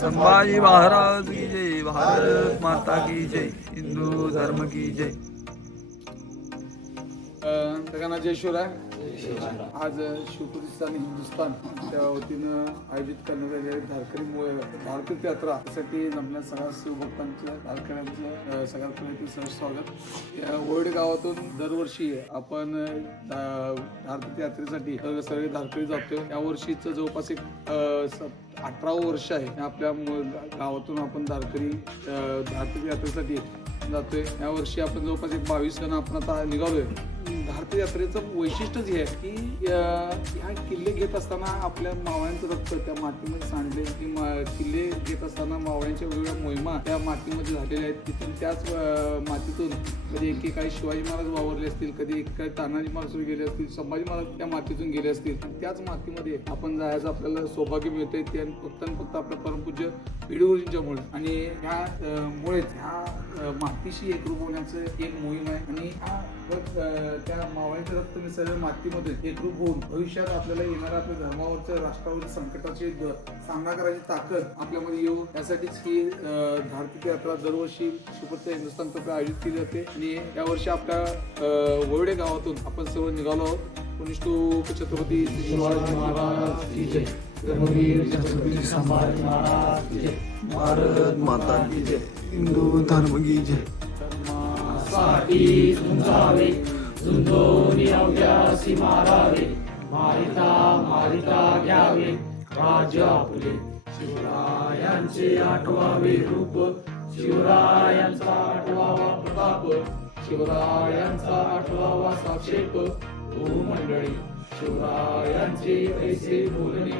संभाजी महाराज की जय, भारत माता की जय, हिंदू धर्म की जय. सगळ्यांना जय शिवराय. आज शिवप्रतिष्ठान हिंदुस्थान त्या वतीनं आयोजित करण्यात आलेली धारकरी यात्रा साठी आपल्या सगळ्या शिवभक्तांचं धारकऱ्यांचं सगळ्यात सहज स्वागत. या वोर्ड गावातून दरवर्षी आपण धारकरी यात्रेसाठी सगळे धारकरी जातोय. या वर्षीचं जवळपास एक 18वं वर्ष आहे. आपल्या गावातून आपण धारकरी यात्रेसाठी जातोय. या वर्षी आपण जवळपास एक 22 जण आपण आता निघालोय. धारकरी यात्रेचं वैशिष्ट्यच हे आहे की ह्या किल्ले घेत असताना आपल्या मावळ्यांचं रक्त त्या मातीमध्ये सांडले की किल्ले घेत असताना मावळ्यांच्या वेगवेगळ्या मोहिमा त्या मातीमध्ये झालेल्या आहेत. तिथून त्याच मातीतून म्हणजे एकेकाळी शिवाजी महाराज वावरले असतील, कधी एकेकाळी तानाजी महाराज गेले असतील, संभाजी महाराज त्या मातीतून गेले असतील. आणि त्याच मातीमध्ये आपण जायचं आपल्याला सौभाग्य मिळतंय ते फक्त आपल्या परमपूज्य पिढीवरींच्यामुळे. आणि ह्यामुळेच ह्या मातीशी एकरूप होण्याचं एक मोहीम आहे. आणि त्या मावळ्यांचं रक्त मिसळलेल्या मातीमध्ये एकरूप होऊन भविष्यात आपल्याला येणाऱ्या आपल्या धर्मावरच्या राष्ट्रावरील संकटाची सामना करायची ताकद आपल्यामध्ये येऊ यासाठीच ही धारकरी यात्रा दरवर्षी शिवप्रतिष्ठान हिंदुस्थानतर्फे आयोजित केली जाते. आणि यावर्षी आपल्या वळवडे गावातून आपण सर्व निघालो आहोत. पुनिष्ठू छत्रपती शिवाजी महाराज की जय, धर्मवीर छत्रपती संभाजी महाराज की जय, भारत माता की जय, हिंदू धर्म की जय. साठी झुंजावे झुंजोनी अवघ्यासी मारावे, मारिता मारिता घ्यावे राज्य आपले. शिवरायांचे आठवावे रूप, शिवरायांचा आठवावा प्रताप, शिवरायांचा आठवावा साक्षेप. ओ मंडळी, शिवरायांचे कैसे बोलणे,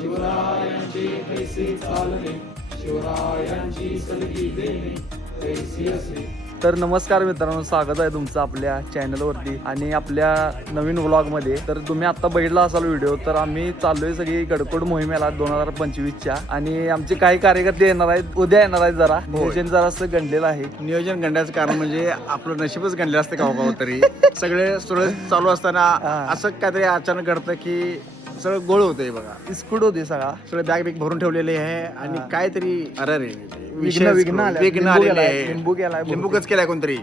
शिवरायांचे कैसे चालणे, शिवरायांची सलगी देणे कैसे असे. तर नमस्कार मित्रांनो, स्वागत आहे तुमचं आपल्या चॅनलवरती आणि आपल्या नवीन व्लॉगमध्ये. तर तुम्ही आता बघितला असाल व्हिडिओ, तर आम्ही चाललोय सगळी गडकोट मोहिमेला 2025च्या. आणि आमचे काही कार्यकर्ते येणार आहेत, उद्या येणार आहेत. जरा नियोजन जरा असं गणलेलं आहे. नियोजन गंड्याचं कारण म्हणजे आपलं नशीबच गणले असते का तरी सगळे सुरळीत चालू असताना असं काहीतरी अचानक घडतं की सगळं गोळ होतंय. बघा स्कूट होते सगळे बॅग बिग भरून ठेवलेले आहे आणि काहीतरी अरे विघ्न आलेले आहे. लिंबू केलाय, लिंबूकच केलाय कोणतरी.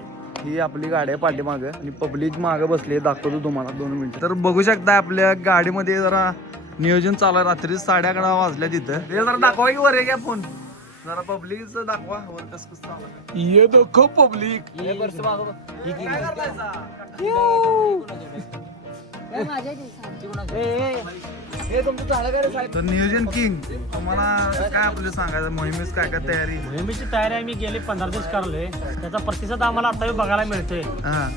ही आपली गाडी आहे पाठीमाग आणि पब्लिक मागे बसली. दाखवतो तुम्हाला 2 मिनिटं. तर बघू शकता आपल्या गाडीमध्ये जरा नियोजन चालू आहे. रात्री 11:30 वाजल्या तिथं. ते जरा दाखवा की वर घ्या फोन, जरा पब्लिकच दाखवा वर कसं कसं चालू आहे. ये देखो पब्लिक. तर नियोजन किंग, तुम्हाला काय आपलं सांगायचं मोहिमेच काय काय तयारी? मोहिमेची तयारी आम्ही गेले 15 दिवस करलोय. त्याचा प्रतिसाद आम्हाला आता बघायला मिळतोय.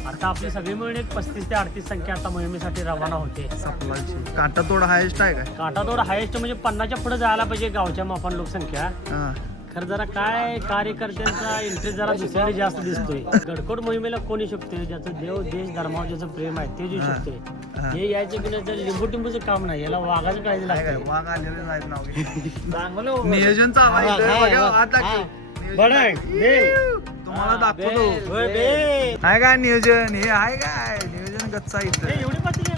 आता आपली सगळी मिळून एक 35 ते 38 संख्या आता मोहिमेसाठी रवाना होते. काटातोड हायेस्ट आहे काय? काटातोड हायेस्ट म्हणजे 50च्या पुढे जायला पाहिजे गावच्या मापान लोकसंख्या. खरं जरा काय कार्यकर्त्यांचा इंटरेस्ट जरा दुसरीकडे जास्त दिसतोय. गडकोट मोहिमेला कोणी शकतोय, ज्याचं देव देश धर्मावर ज्याचं प्रेम आहे ते देऊ शकतोय. हे यायचं की नाही लिंबू टिंबूचं काम नाही, याला वाघाचं काळजी लागते. वाघ आलेले आहेत नाव नियोजन चालू तुम्हाला दाखवतो. आहे काय नियोजन? हे आहे काय नियोजन गच्चा इथं.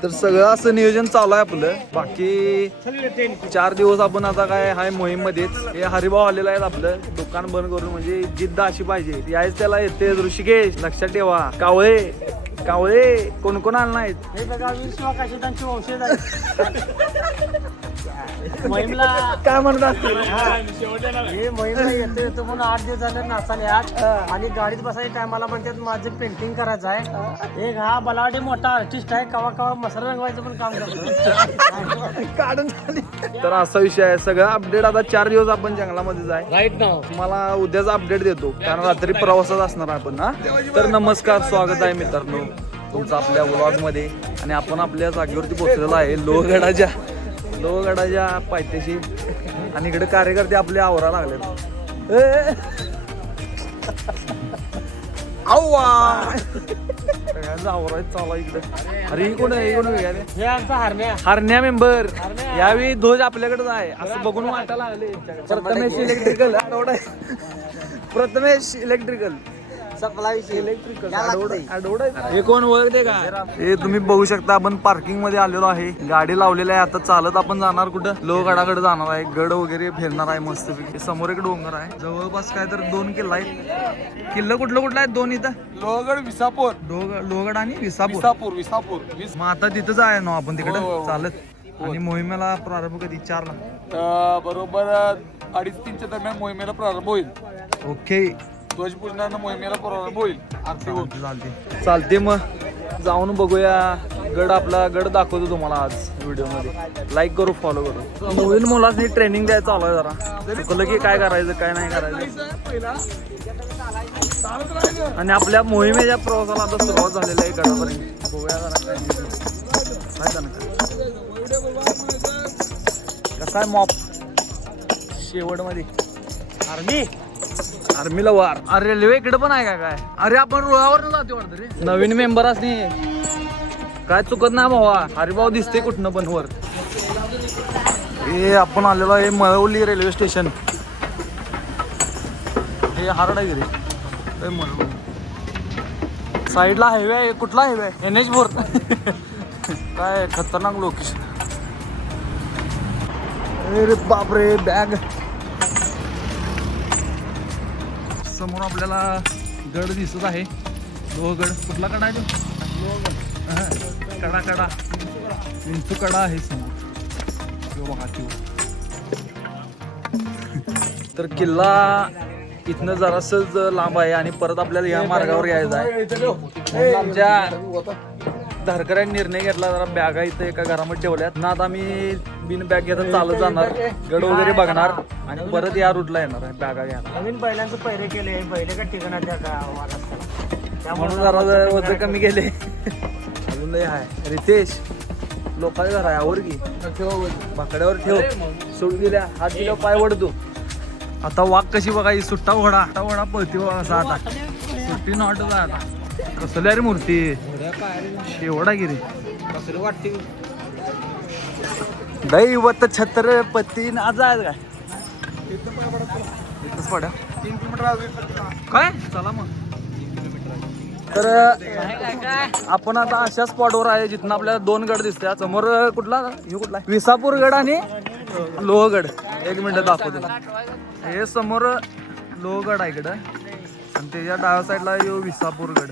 तर सगळं असं नियोजन चालू आहे आपलं. बाकी 4 दिवस आपण आता काय हाय मोहीम मध्येच. हे हरिभाऊ आलेला आहेत आपलं दुकान बंद करून, म्हणजे जिद्द अशी पाहिजे यायच त्याला येते. ऋषिकेश लक्षात ठेवा. कावळे कोण कोण आलं नाहीत. हे बघा विश्वाकाशांची वंशज आहे. मोहिमला काय म्हणत असतील हे मोहिमला येतो म्हणून 8 दिवस झाले नाचाले आज. आणि गाडीत बसायच्या टायमाला म्हणतात माझं पेंटिंग करायचं आहे. एक हा बलावडे मोठा आर्टिस्ट आहे, कवा कवा मसाला रंगवायचं पण काम करतो. काढून तर असा विषय आहे. सगळं अपडेट आता 4 दिवस आपण जंगलामध्ये जाय राईट नाव तुम्हाला उद्याचा अपडेट देतो, कारण रात्री प्रवासात असणार आपण. तर नमस्कार, स्वागत आहे मित्रांनो तुमचं आपल्या व्लॉग मध्ये. आणि आपण आपल्या जागेवरती पोहोचलेलो आहे लोहगडाच्या पायथ्याशी. आणि इकडे कार्यकर्ते आपले आवरा लागले. आवरायचं चालू इकडे. अरे ही कोण हे आमचा हरण्या मेंबर. यावेळी ध्वज आपल्याकडेच आहे असं बघून वाटायला लागले. प्रथमेश इलेक्ट्रिकल हे कोण ओळखते का? हे तुम्ही बघू शकता आपण पार्किंग मध्ये आलेलो आहे. गाडी लावलेली आहे. आता चालत आपण जाणार कुठं? लोहगडाकडे जाणार आहे. गड वगैरे फिरणार आहे मस्तपैकी. समोर एक डोंगर आहे. जवळपास काय तर 2 किल्ला आहेत. किल्ला कुठलं आहेत 2 इथं? लोहगड विसापूर. लोहगड आणि विसापूर. विसापूर. मग आता तिथंच आहे ना आपण तिकडे चालत. आणि मोहिमेला प्रारंभ कधी 4ला? बरोबर 2:30-3च्या दरम्यान मोहिमेला प्रारंभ होईल. ओके ध्वजपूजनानं मोहिमेला प्रारंभ होईल. आरती होईल. चालते मग जाऊन बघूया गड. आपला गड दाखवतो तुम्हाला आज व्हिडिओ मध्ये. लाईक करू, फॉलो करू. नवीन मुलांनी ट्रेनिंग द्यायचं चालू आहे. जरा शिकवलं की काय करायचं काय नाही करायचं. आणि आपल्या मोहिमेच्या प्रवासाला आता सुरुवात झालेली आहे गडापर्यंत. बघूया जरा कसा आहे मॉप शेवट मध्ये. आर्मीला वार. अरे रेल्वे इकडे पण आहे का काय? अरे आपण रुळावर जातो वाटतं रे. नवीन मेंबर असणे काय चुकत नाही भावा. हरिभाऊ दिसते कुठनं पण वर. हे आपण आलेलो आहे मळवली रेल्वे स्टेशन. हे हार्ड आहे रे मळवली. साईडला हायवे आहे. कुठला हायवे आहे? NH4. काय खतरनाक लोकेशन. अरे बापरे बॅग. समोर आपल्याला गड दिसत आहे. लोहगड. कुठला कडा आहे तो? कडा विंचूकडा आहे समोर. बघा तर किल्ला इथनं जरासच लांब आहे आणि परत आपल्याला या मार्गावर यायचं आहे. आमच्या धारकऱ्यांनी निर्णय घेतला. जरा बॅगा इथं एका घरामध्ये ठेवल्यात ना. आता आम्ही बिन बॅग घेता चालत जाणार. गड वगैरे बघणार आणि परत या रूटला येणार आहे बॅगा घ्यायला. नवीन बैलांचं पहिरे केले. बैले का ठिकाणाच्या म्हणून जरा वजन कमी केले. अजून लय आहे. रितेश लोकांचं घर आहे. आवर की बाकड्यावर ठेव. सोड दिल्या हात दिल्यावर पाय वडतो. आता वाघ कशी बघायची. सुट्टा घोडा पळती बघा असा. आता सुट्टी नॉटच आहे. आता कसल्या रे मूर्ती. शेवडा गिरी दैवत छत्रपती आजाद काय इथंच पड्या. 3 किलोमीटर काय चला मग. तर आपण आता अशा स्पॉटवर आहे जिथं आपल्याला 2 गड दिसतात. समोर कुठला विसापूर गड आणि लोहगड. 1 मिनिट दाखवतो. हे समोर लोहगड आहे इकडं आणि त्याच्या डाव्या साईडला यो विसापूर गड.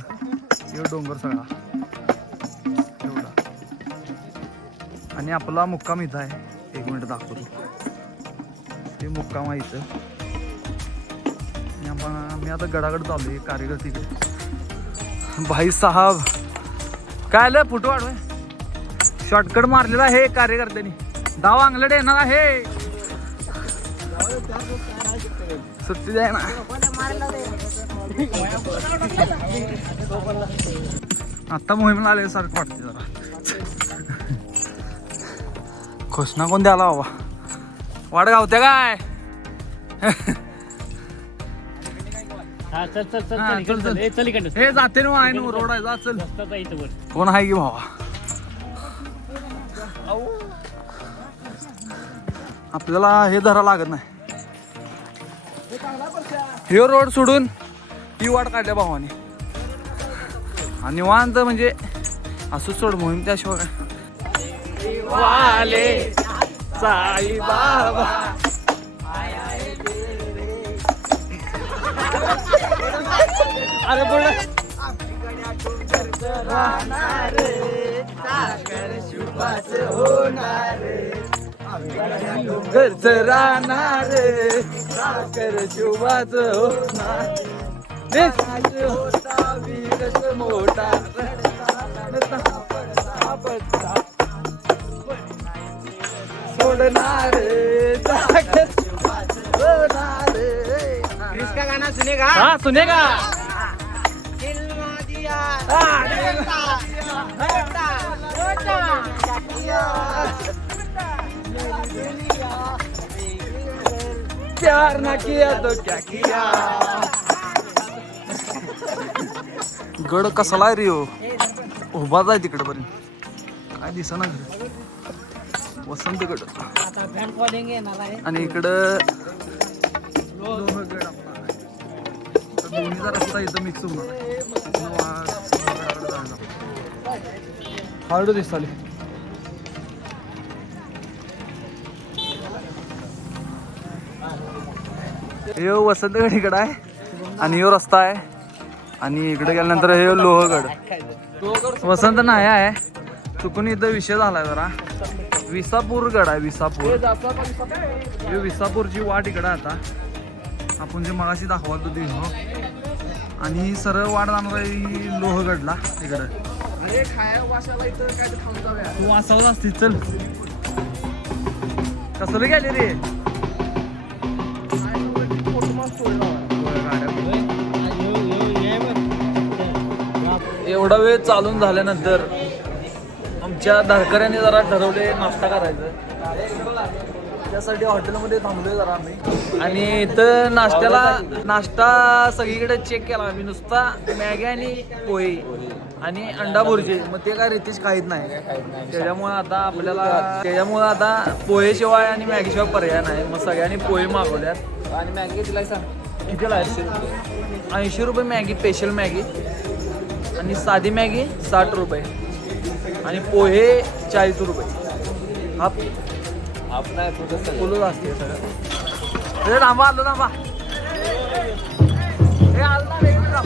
यो डोंगर सगळा एवढा. आणि आपला मुक्काम इथं आहे. 1 मिनिट दाखवतो. हे मुक्काम आहे इथं. मी आता गडाकडे चालू आहे. कार्यकर्ते भाई साहब काय आलं फोटो वाढवाय. शॉर्टकट मारलेला आहे कार्यकर्त्यांनी. डाव अंगलट येणार आहे. सुट्टी द्याय ना. आता मोहिमेला आल्यासारखं वाटते जरा. घोषणा कोण द्याला बाबा. वाट गावते काय. हे जाते ना आहे ना रोड आहे. जा चल. कोण आहे की भावा. आपल्याला हे धरा लागत नाही. हे रोड सोडून ही वाट काढल्या भावाने. आणि निवांत म्हणजे असं सोड मोहीम. त्याशिवाय वाले साई बाबा. अरे बोल घरचं राहणार साखर शुभाच होणार. होता वीरच मोठा सोडणार साखर होणार. इसका गाना सुनेगा. हाँ सुनेगा. प्यार ना किया तो क्या किया. गड कसला आहे रे हो. उभाच आहे तिकडे पर्यंत. काय दिसा ना वसंत गड. आणि इकडं दोन्ही पाणीचा रस्ता इथं मिक्स होणार हार्ड दिसताले. हे वसंतगड आहे आणि ह्यो रस्ता आहे आणि इकडे गेल्यानंतर हे लोहगड. वसंत नाही आहे चुकून इथं विषय झालाय जरा. विसापूर गड आहे विसापूर. हे विसापूरची वाट इकडं आता आपण जे मगाशी दाखवत होती आणि सरळ वाट जाणार आहे ही लोहगडला इकडं. तू वासावत असतीस चल. कसं गेले रे एवढा वेळ चालून झाल्यानंतर आमच्या धारकऱ्यांनी जरा ठरवले नाश्ता करायचं. त्यासाठी हॉटेलमध्ये थांबलोय जरा आम्ही आणि इथं नाश्ता सगळीकडे चेक केला आम्ही. नुसता मॅगी आणि पोहे आणि अंडा भुर्जी. मग ते काय रितेश खाईत नाही त्याच्यामुळे आता पोहेशिवाय आणि मॅगीशिवाय पर्याय नाही. मग सगळ्यांनी पोहे मागवल्यात. आणि मॅगी कितीला सांग? कितीला आहे? 80 रुपये मॅगी, स्पेशल मॅगी. आणि साधी मॅगी 60 रुपये आणि पोहे 40 रुपये. हाफ नाही फुलच असते सगळं. थांबा आलो थांबा. हे आलो ना.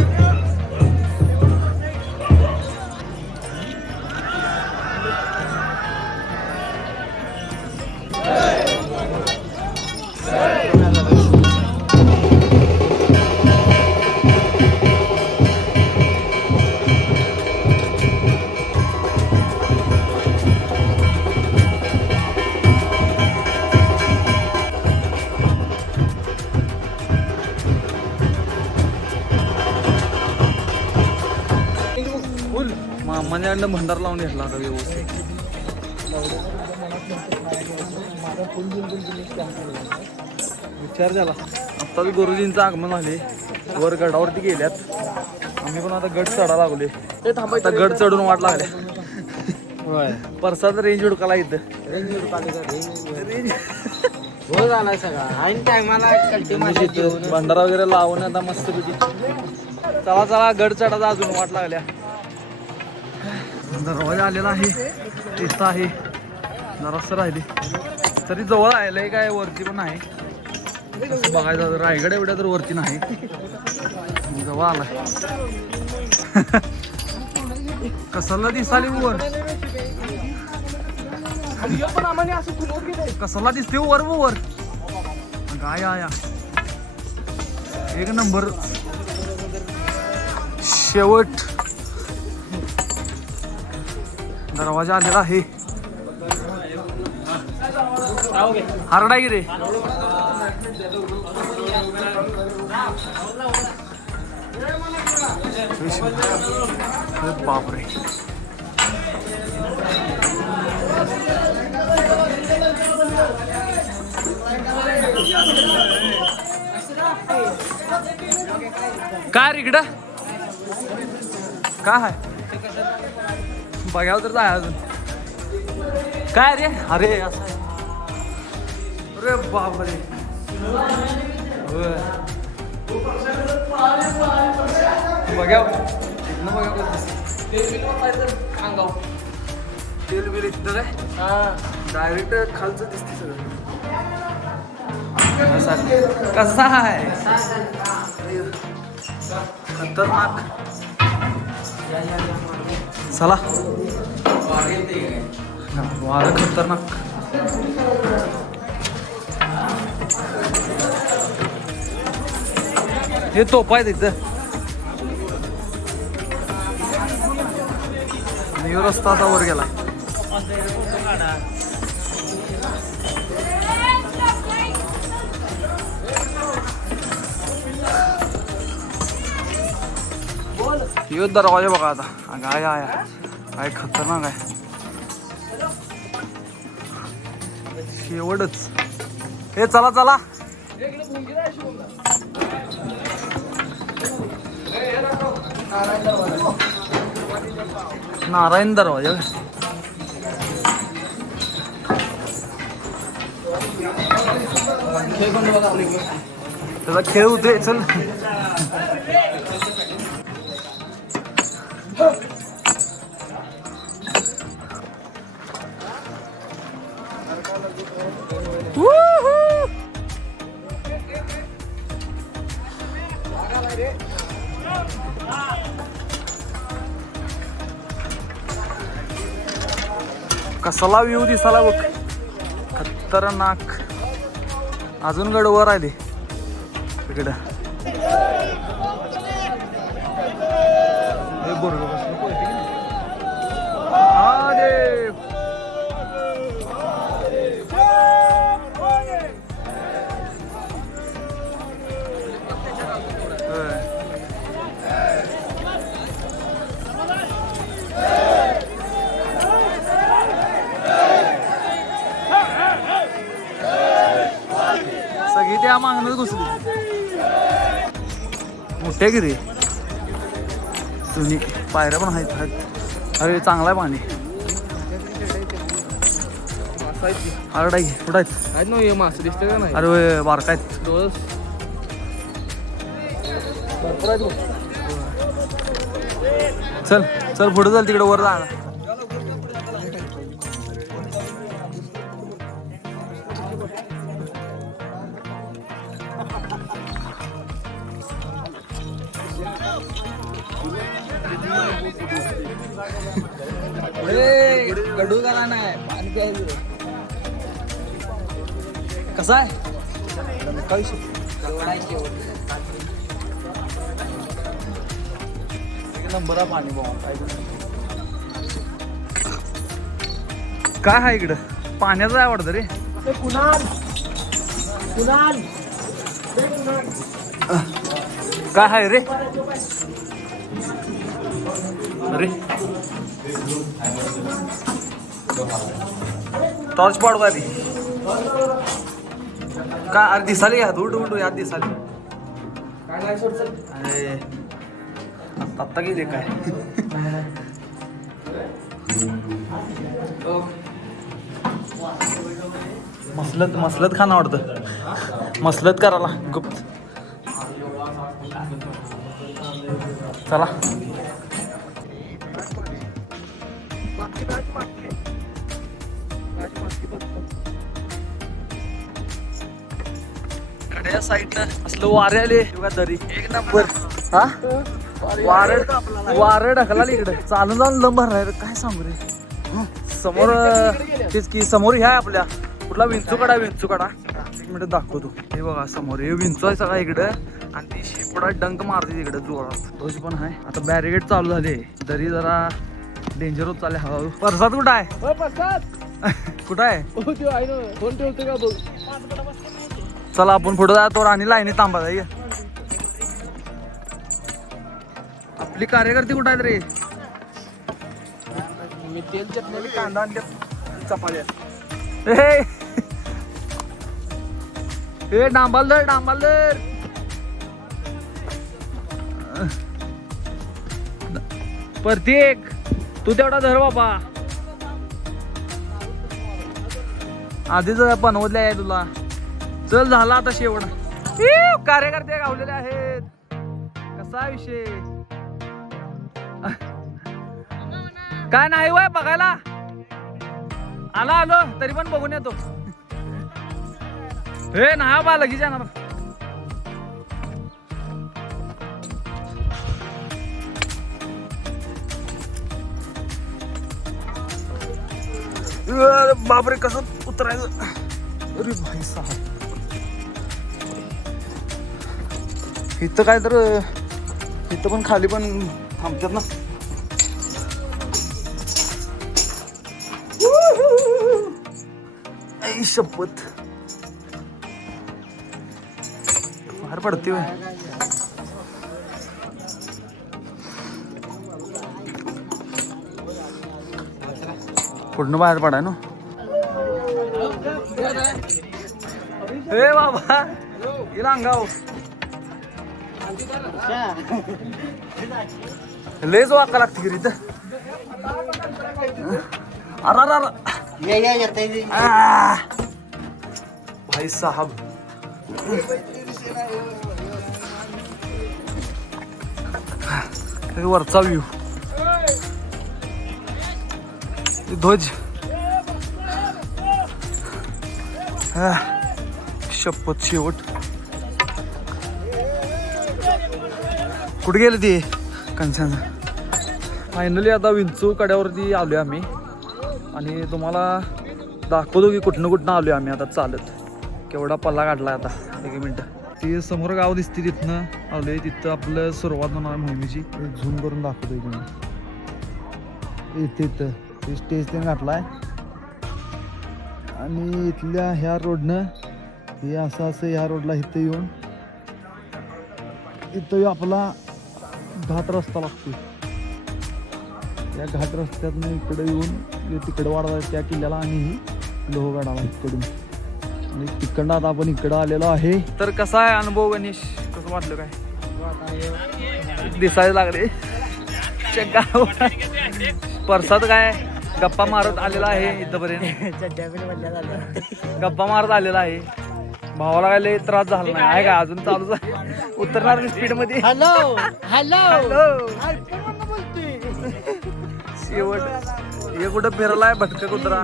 मामाने अंड भंडार लावून घेतला आता व्यवस्थित. विचार झाला. आत्ता बी गुरुजींचं आगमन झाले. वर गडावरती गेल्यात. आम्ही पण आता गड चढा लागले. आता गड चढून वाट लागल्या. परसाद रेंज उडकाला इथं. भंडारा वगैरे लावून आता मस्त पैकी. चला चला गड चढाचा अजून वाट लागल्या. दरवाजा आलेला आहे. तिथं आहे जरासं राहिले तरी जवळ राहिलंय काय वरती पण आहे. कसं बघायचं रायगड एवढ्या तर वरती नाही. जवळ आलाय. कसला दिसाली वर. कसला दिसते वर वर. काय आया एक नंबर. शेवट दरवाजा आलेला आहे. हारडा की रे. बापरे. काय रे इकडं काय आहे बघावं तर जाय अजून. काय रे अरे असं. अरे बापरे. बघाव तेल बिल इथं काय डायरेक्ट खालचं दिसते सगळं. कसा आहे खतरनाक. चला वारं खतरनाक. हे तोफा आहे तिथं. आणि रस्ता आता वर गेला. यो दरवाजा बघा आता. काय आया काय खतरनाक आहे. शेवटच. हे चला चला. नारायण दरवाजा. त्याचा खेळ होते चल. कसला व्ह्यू दिसाला बघ, खतरनाक. अजून गडवर आले इकडं. सगळी त्या मागणं घुसली. मोठ्या गिरी जुनी पायऱ्या पण आहेत. अरे चांगला आहे पाणी. आरडा घे कुठं आहेत मासे दिसते का नाही? अरे बारका आहेत. चल चल पुढे चल तिकडे वर जा. गडू गाला नाही कसा आहे नंबर आहे पाणी काय आहे इकडं. पाण्याचं आहे वाटतं रे. काय आहे रे. अरे टॉर्च पाडवा रे. काय अरे दिसाली यात उलट उलट यात दिसाली. अरे आत्ता गेले काय. मसलत मसलत खाणं वाटतं. मसलत करायला गुप्त. चला कड्या साईडनं असलं वारे आले दरी एक नंबर. हा वारं ढकला इकडे. चालून जाऊन लंब भरणार काय सांगू रे. समोर तेच की समोर ह्या आपल्या कुठला विंचूकडा एक मिनिट दाखवतो. हे बघा समोर हे विंचू आहे सगळा इकडं. आणि ती शेपडा डंक मारते तिकडे जोरात. तोच पण आहे. आता बॅरिगेड चालू झाले तरी जरा डेंजर होत चालले हळूहळू. परसाद कुठं आहे. कुठं आहे. फोन ठेवतो का बघ. चला आपण पुढे जातो आणि लाईनीत थांबा जाईल. आपली कार्यकर्ते कुठं आहेत रे. मी तेल चटणी कांदा आणि चपात्या. हे डांबालदर प्रत्येक तू तेवढा धर बाबा. आधीच बनवले आहे तुला. चल झाला आता शेवट. कार्यकर्ते गावलेले आहेत. कसा विषय काय नाही वय बघायला. आलो तरी पण बघून येतो. हे नाही बा लगेच येणार. बापरे कसं उतरायचं. अरे भाई साहेब इथं काय तर इथं पण खाली पण थांबतात ना. आई शपथ बाहेर पडते. कुठनं बाहेर पडाय ना. हे बाबा गेला अंगाव. लेच वाका लागते की इथं. भाई साहब वरचा व्ह्यू. ध्वज शपथ शेवट. कुठे गेले ते कंचन? फायनली आता विंचू कड्यावरती आलोय आम्ही आणि तुम्हाला दाखवतो की कुठनं आलोय आम्ही आता चालत. केवढा पल्ला काढलाय आता. एक मिनिट. ती समोर गाव दिसते तिथनं आलोय. तिथं आपलं सुरुवात होणार मोहिमेची. झूम करून दाखवतोय तुम्ही. इथं स्टेज ते घातलाय आणि इथल्या ह्या रोडनं हे असं ह्या रोडला इथं येऊन इथं आपला घाट रस्ता लागतो. या घाट रस्त्यातनं इकडे येऊन तिकडं वाढवा त्या किल्ल्याला आणि ही लोहगडाला इकडून आणि तिकडनं आता आपण इकडं आलेलो आहे. तर कसा आहे अनुभव गणेश? कसं वाटलं काय? दिसायला लागले परसात काय गप्पा मारत आलेला आहे इथपर्यंत. गप्पा मारत आलेला आहे. भावाला काय लय त्रास झाला नाही आहे का? अजून चालूच आहे. उतरणार स्पीड मध्ये. हॅलो शेवट हे कुठं फिरलाय भटका कुत्रा.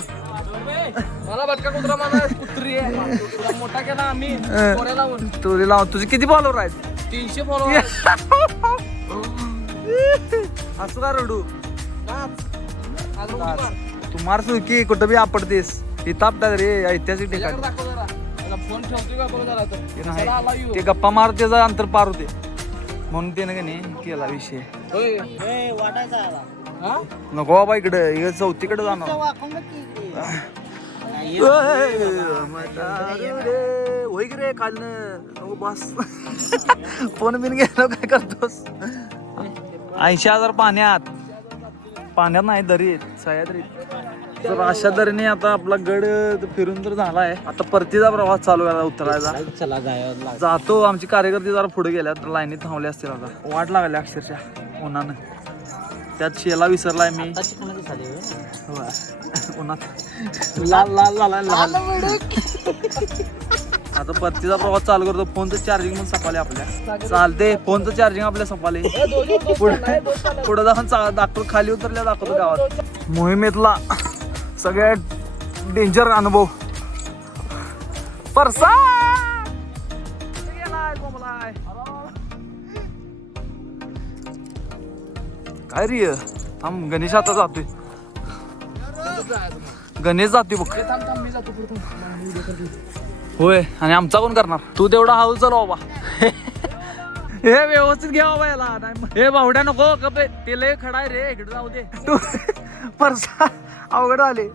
मला भटका कुत्रा मला कुत्री आहे. मोठा केला आम्ही स्टोरी लावून. तुझे किती फॉलोअर आहेत? 300 फॉलोअर. असं का रडू? तू मार की कुठं बी आपडतेस. इथं आपतात रे ऐतिहासिक ठिकाण. फोन ठेवतोय का बघ जरा. ते गप्पा मार त्याचा अंतर पार होते म्हणून त्यानं का नाही केला विषय. नको बाबा इकडे चौथीकडे जाणार. होय की रे खालनं बस. फोन बिन गेलो काय करतोस? 80,000 पाण्यात नाही दरीत सह्याद्रीत. तर अशा तऱ्हेने आता आपला गड फिरून तर झाला आहे. आता परतीचा प्रवास चालू आहे उतरायचा. जातो. आमची कार्यकर्ते जरा पुढे गेल्या तर लाईनीत थांबले असतील. आता वाट लागली अक्षरशः उन्हानं. त्यात शेला विसरलाय मी उन्हात. लाल झालाय लाल. आता परतीचा प्रवास चालू करतो. फोनचं चार्जिंग पण सपाले आपल्या. चालते फोनचं चार्जिंग आपल्या सपाले. पुढे जाऊन दाखवतो. खाली उतरल्या दाखवतो गावात. मोहिमेतला सगळ्यात डेंजर अनुभव. परसा काय रे? आम गणेश आता जातोय. गणेश जातोय बघ. होय आणि आमचा कोण करणार? तू तेवढा हाऊस चालू बाबा. हे व्यवस्थित घ्या बाबा याला. हे बावड्या नको कपे. ते लय खडा आहे रे. इकडे जाऊ दे. तू परसा अवघड आले.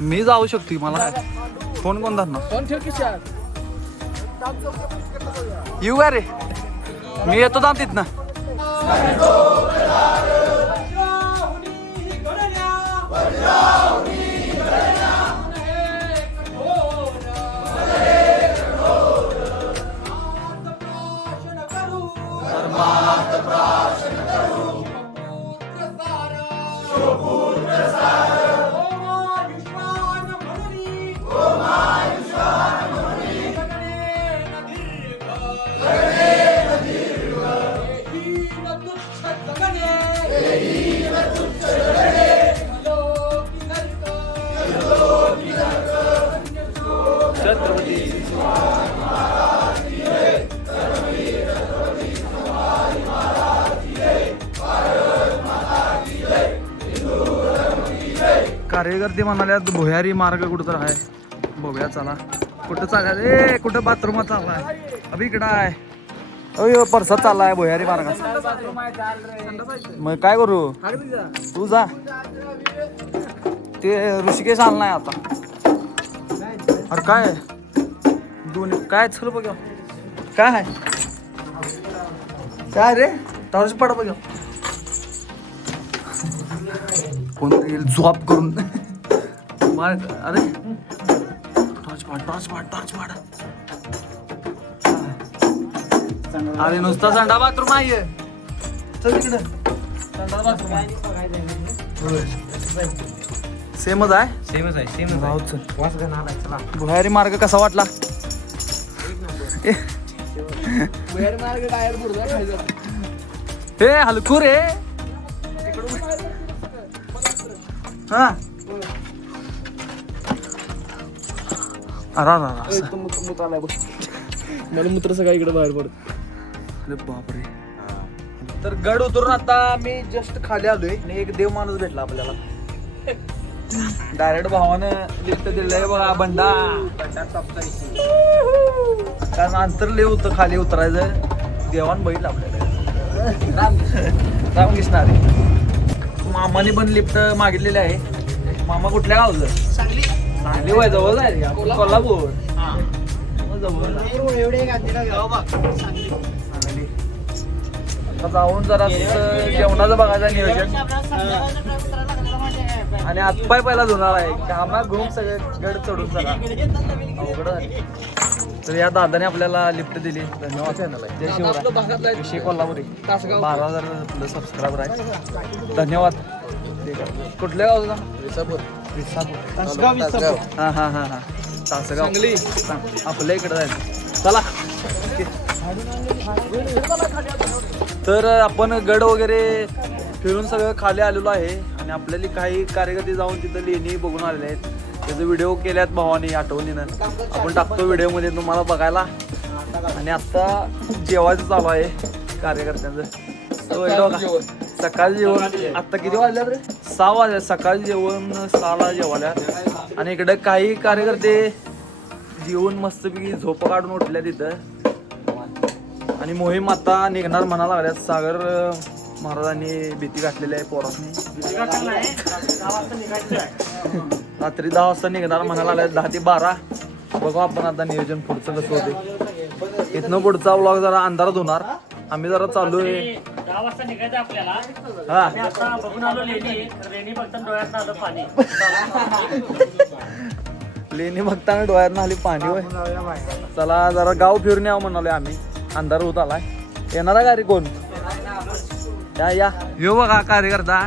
मी जाऊ शकतो. मला फोन कोण धरणार? फोन ठेव की चार. येऊ का रे? मी येतो थांब तिथनं. कार्यकर्ते म्हणाल्यात भुयारी मार्ग कुठं तर आहे. बघूया चला. कुठं चालला रे? कुठं बाथरूमात चाललाय? अभि इकडं आहे. अयो परसात चाललाय भुयारी मार्ग. मग काय करू? तू जा. ते ऋषिकेश आला नाही आता. अरे काय दोन्ही काय चल बघ. काय आहे? काय रे? टॉर्च पडा बघ. कोण येईल झोप करून. अरे टॉर्च पाड. अरे नुसता संडा बाथरूम आहे. चल तिकडे. संडा बाथरूम सेमच आहे. भुयारी मार्ग कसा वाटला? हे हलकू रे. हा अरा असं. मूत्र आलाय बघ. मला मूत्र सगळं इकडे बाहेर पडत. अरे बापरे. तर गड उतरून आता मी जस्ट खाली आलोय आणि एक देव माणूस भेटला आपल्याला. डायरेक्ट भावानं लिफ्ट दिलंय बघा बंडा. कारण अंतर लय होतं खाली उतरायचं. देवान बघितलं आपल्याला. रामकृष्ण हरी. मामाने पण लिफ्ट मागितलेली आहे. मामा कुठल्या गावचं? सांगली वय जवळ आहे कोल्हापूर. जाऊन जरा जेवणाचं बघायचं नियोजन आणि हातपाय पहिला धुणार आहे. कामा घेऊन सगळे गड चढून जरा अवघड झाली. तर या दादाने आपल्याला लिफ्ट दिली. धन्यवाद चॅनल आहे. जय शिवराय. विषय कोल्हापुरी. 12,000 प्लस सबस्क्रायबर आहे. धन्यवाद. कुठल्या गावचा? विसापूर. हा हा हा हा तासगाव. आपल्या इकडे जायचं. चला. तर आपण गड वगैरे फिरून सगळं खाली आलेलो आहे आणि आपल्याला काही कार्यकर्ते जाऊन तिथं लेणी बघून आलेले आहेत. त्याचे व्हिडिओ केल्यात भावानी आठवणीनं. आपण टाकतो व्हिडिओमध्ये तुम्हाला बघायला. आणि आता जेवायचं चालू आहे कार्यकर्त्यांचं. सकाळी जेवण आता किती वाजल्यात रे? 6 वाजल्या. सकाळी जेवण 6ला जेवायला. आणि इकडे काही कार्यकर्ते जेवून मस्तपैकी झोप काढून उठल्या तिथं. आणि मोहीम आता निघणार म्हणा लागल्यात. सागर महाराजांनी भीती घातलेली आहे पोरांनी. रात्री 10 वाजता निघणार म्हणा लागल्यात. 10 ते 12. बघू आपण आता नियोजन पुढचं कसं होते. इथनं पुढचा व्लॉग जरा अंधारात होणार. आम्ही जरा चाललोय. 10 वाजता निघायचं आपल्याला. हा आणि आता बघून आलो लेणी बघताना डोळ्यात आलं पाणी. लेणी बघताना डोळ्यात आली पाणी. होय चला जरा गाव फिरून यावं म्हणालोय आम्ही. अंधार होत आलाय. येणार आहे का रे कोण? या यो बघा कार्यकर्ता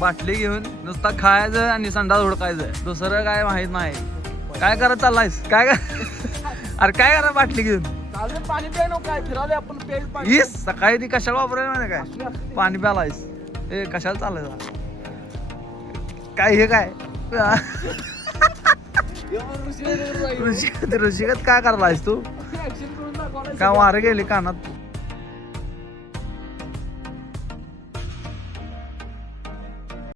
बाटली घेऊन नुसता खायचं आणि संडास हुडकायचं. दुसरं काय माहित नाही. काय करत चाललायस? काय अरे काय करा बाटली घेऊन? पाणी प्यायला काय फिरायला आपण प्यायला पाणी. येस सकाळी ती कशाला वापरायला माहिती काय? पाणी प्यालायस. ए कशाला चालायचं काय? हे काय ऋषिगत काय करायलायस तू? काय वारे गेले कानात.